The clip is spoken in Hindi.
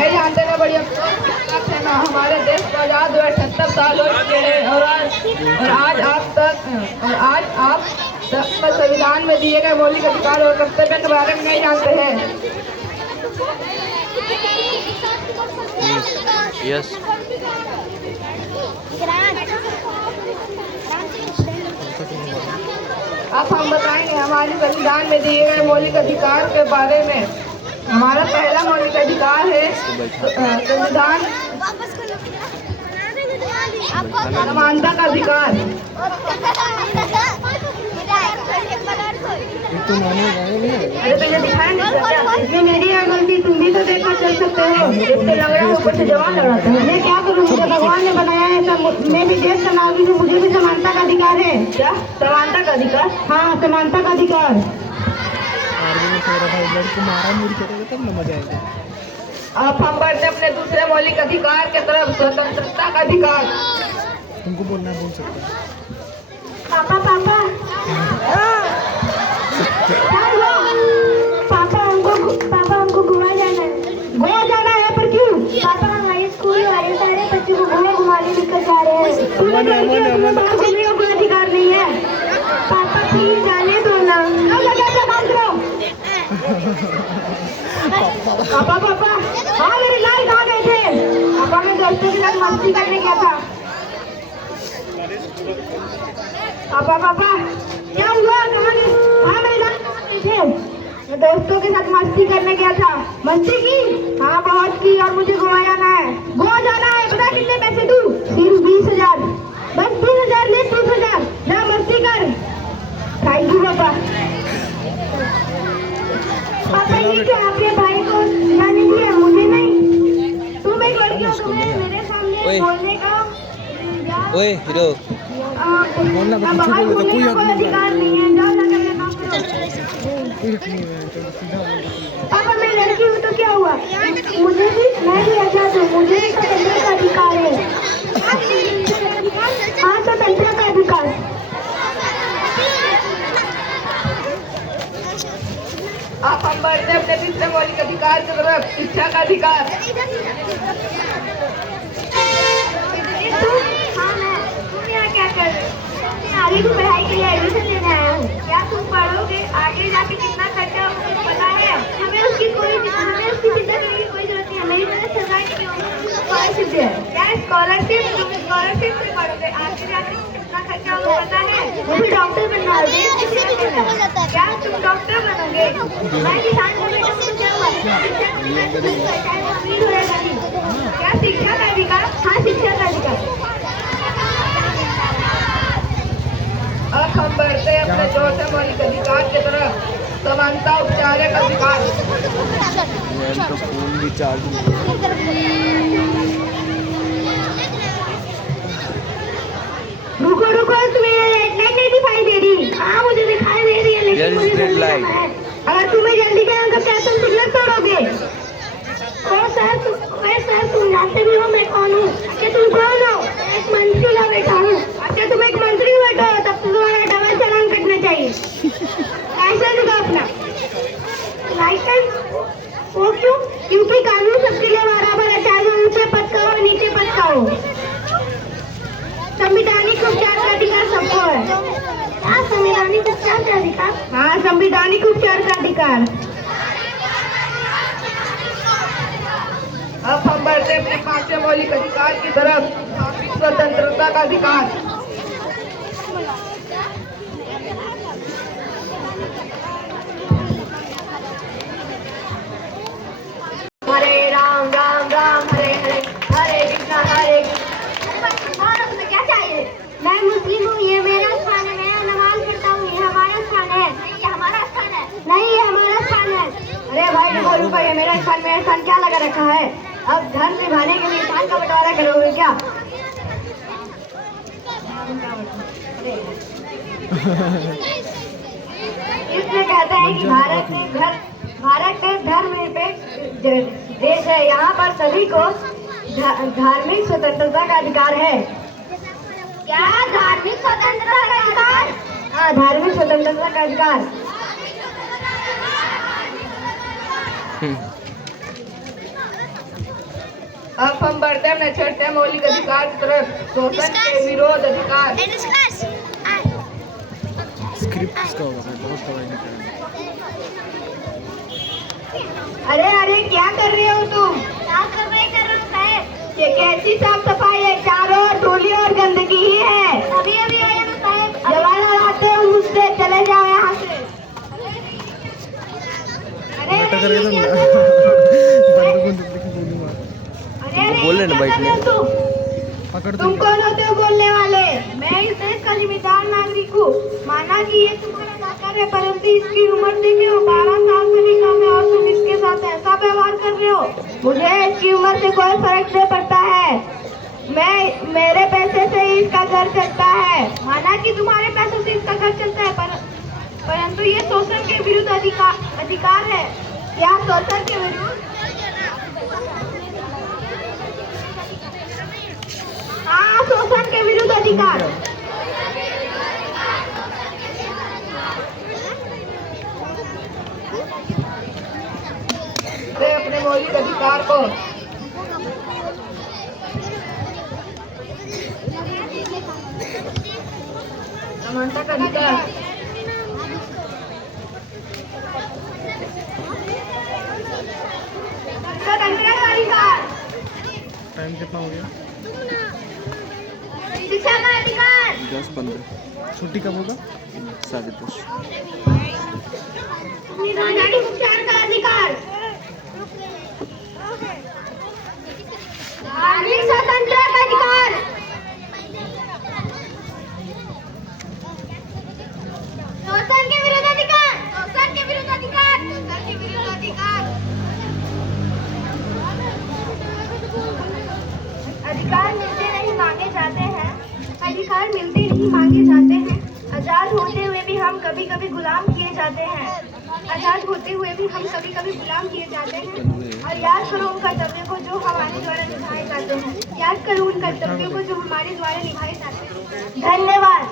नहीं जानते ना बड़ी अफसोस है ना, हमारे देश को आजाद हुए 78 साल हो चुके हैं और आज आप तक संविधान में दिए गए मौलिक अधिकार और कर्तव्य के बारे में नहीं जानते हैं। यस अब हम बताएंगे हमारे संविधान में दिए गए मौलिक अधिकार के बारे में। हमारा पहला मौलिक अधिकार है संविधान समानता का अधिकार। अरे तो ये दिखाएं इसमें मेरी है गलती, तुम भी तो देखकर चल सकते हो। इससे लग रहा है ऊपर से जवान लगाते हैं। मैं क्या करूँ, मुझे भगवान ने बनाया है, सब मैं भी देश का नागरिक हूँ, मुझे भी समानता का अधिकार है। क्या समानता का अधिकार? हाँ समानता का अधिकार। तब न मजा आएगा। अब हम बढ़ते अपने दूसरे मौलिक अधिकार के तरफ, स्वतंत्रता का अधिकार। तुमको बोलना बोल सकते हैं। पापा पापा पापा हमको गोवा जाना है। गोवा जाना है पर क्यों? पापा हमारे स्कूल वाले सारे बच्चों को गोवा घुमाने लेकर जा रहे हैं। तुम्हें बाहर घूमने का कोई अधिकार नहीं है। पापा प्लीज जाने दो ना। पापा पापा हाँ मेरे लाल कहाँ गए थे? पापा मैं दोस्तों के साथ मस्ती करने गया था। पापा पापा क्या हुआ, कहाँ गए? हाँ मेरे लाल कहाँ गए थे? मैं दोस्तों के साथ मस्ती करने गया था। मस्ती की? हाँ बहुत की, और मुझे गोवा जाना है। गोवा जाना है, पता कितने पैसे दूँ? सिर्फ 20,000। बस 20,000 ले, 30,000 जा मस्ती कर। थैंक यू पापा। पापा ये क्या आपके भाई को जाने दिया, मुझे नहीं? तुम एक लड़की हो, तुम्हें मेरे सामने बोलने का ओए हीरो बोलना बाहर घूमने का कोई अधिकार नहीं है। जाओ जाकर अपना काम करो। पापा मैं लड़की हूँ तो क्या हुआ? मुझे भी, मैं भी आजाद हूँ, मुझे भी स्वतंत्रता का अधिकार है। हाँ स्वतंत्रता का अधिकार। आप हम बढ़ते अपने तीसरे मौलिक अधिकार की तरफ, शिक्षा का अधिकार। तुम यहाँ क्या कर रहे हो? आगे की पढ़ाई के लिए एडमिशन लेने आया हूँ। क्या तुम पढ़ोगे? आगे जाके कितना खर्चा मुझे पता है। हमें उसकी चिंता करने की कोई जरूरत नहीं है। मेरी तरफ सरकार की स्कॉलरशिप है। क्या स्कॉलरशिप? तुम स्कॉलरशिप से पढ़ोगे, आगे जाके कितना खर्चा होगा पता है। मुझे डॉक्टर बनना है। क्या तुम डॉक्टर बनोगे? मैं किसान को बेटा मुझे क्या हुआ? क्या शिक्षा का अधिकार? हाँ शिक्षा का अधिकार। अब हम बढ़ते हैं अपने चौथे मौलिक अधिकार की तरफ, समानता उपचारिक अधिकार। रुको रुको, तुम्हें लाइट नहीं दिखाई दे रही? हाँ मुझे दिखाई दे रही है, लेकिन मुझे जल्दी जाना है। अगर तुम्हें जल्दी जाना तो क्या तुम सिग्नल तोड़ोगे? सर तुम जानते भी हो मैं कौन हूँ? अच्छा तुम कौन हो? एक मंत्री ला बैठा हूँ। अच्छा तुम एक मंत्री बैठा हो, तब तो तुम्हारा डबल चालान कटना चाहिए। लाइसेंस दिखाओ अपना। लाइसेंस? वो क्यों? क्योंकि कानून सबके लिए बराबर है, चाहे वो ऊंचे पद का हो नीचे पद का हो। संवैधानिक उपचार का अधिकार सबको है। क्या संवैधानिक उपचार का अधिकार? हाँ संवैधानिक उपचार का अधिकार। अब हम बढ़ते अपने पांचवें मौलिक अधिकार की तरफ, स्वतंत्रता का अधिकार। हरे राम राम राम हरे हरे, हरे कृष्णा हरे कृष्णा। तुम्हें क्या चाहिए? मैं मुस्लिम हूँ, ये मेरा स्थान है, मैं नमाज पढ़ता हूँ, ये हमारा स्थान है। नहीं ये हमारा स्थान है। नहीं ये हमारा स्थान है। अरे भाई देखो रुको, ये मेरा स्थान क्या लगा रखा है? अब धर्म निभाने के लिए स्थान का बंटवारा करोगे क्या? इसमें कहता है कि भारत एक धर्मनिरपेक्ष देश है, यहाँ पर सभी को धार्मिक स्वतंत्रता का अधिकार है। क्या धार्मिक स्वतंत्रता का अधिकार? हाँ धार्मिक स्वतंत्रता का अधिकार। अब हम बढ़ते हैं चढ़ते हैं मौलिक अधिकार की तरफ। शोषण के विरोध अधिकार। स्क्रिप्ट किसका होगा भाई, बहुत दवाई निकाल। अरे अरे क्या कर रहे हो तुम? साफ सफाई कर रहा हूँ साहब। ये कैसी साफ सफाई है? चारों ओर धूली और गंदगी ही है। अभी अभी आया ना साहब। जवान आते हो मुझसे, चले जाओ यहाँ से। अरे नाटक अरे करके ये तुम क्या कर रहे हो? बंदूक बंदूक लेके बोलूंगा। अरे अरे बोल ये लेना क्या बाइक कर रहे हो में। तुम? पकड़ तुम तुम। कौन होते हो बोलने वाले? मैं इस देश का जिम्मेदार नागरिक हूँ। माना कि ये तुम्हारा नौकर है, परंतु इसकी उम्र देखे हो 12 साल से भी कम है और तुम इसके साथ ऐसा व्यवहार कर रहे हो। मुझे इसकी उम्र से कोई फर्क नहीं पड़ता है। मेरे पैसे से ही इसका घर चलता है। माना कि तुम्हारे पैसों से इसका घर चलता है, परंतु ये शोषण के विरुद्ध अधिकार है। क्या शोषण के विरुद्ध? हाँ, शोषण के विरुद्ध अधिकार। वे अपने मौलिक अधिकार को समानता का अधिकार। स्वतंत्रता का अधिकार। टाइम कितना हो गया? शिक्षा का अधिकार। 10-15 छुट्टी कब होगा? 10:30 निदानिक उपचार का अधिकार। धार्मिक स्वतंत्रता का अधिकार। शोषण के विरुद्ध अधिकार। शोषण के विरुद्ध अधिकार। शोषण के विरुद्ध अधिकार। अधिकार मिलते नहीं मांगे जाते हैं। अधिकार मिलते नहीं मांगे जाते हैं। आजाद होते हुए भी हम कभी कभी गुलाम किए जाते हैं। आजाद होते हुए भी हम कभी कभी गुलाम किए जाते हैं। और याद करो उन कर्तव्यों को जो हमारे द्वारा निभाए जाते हैं। याद करो उन कर्तव्यों को जो हमारे द्वारा निभाए जाते हैं। धन्यवाद।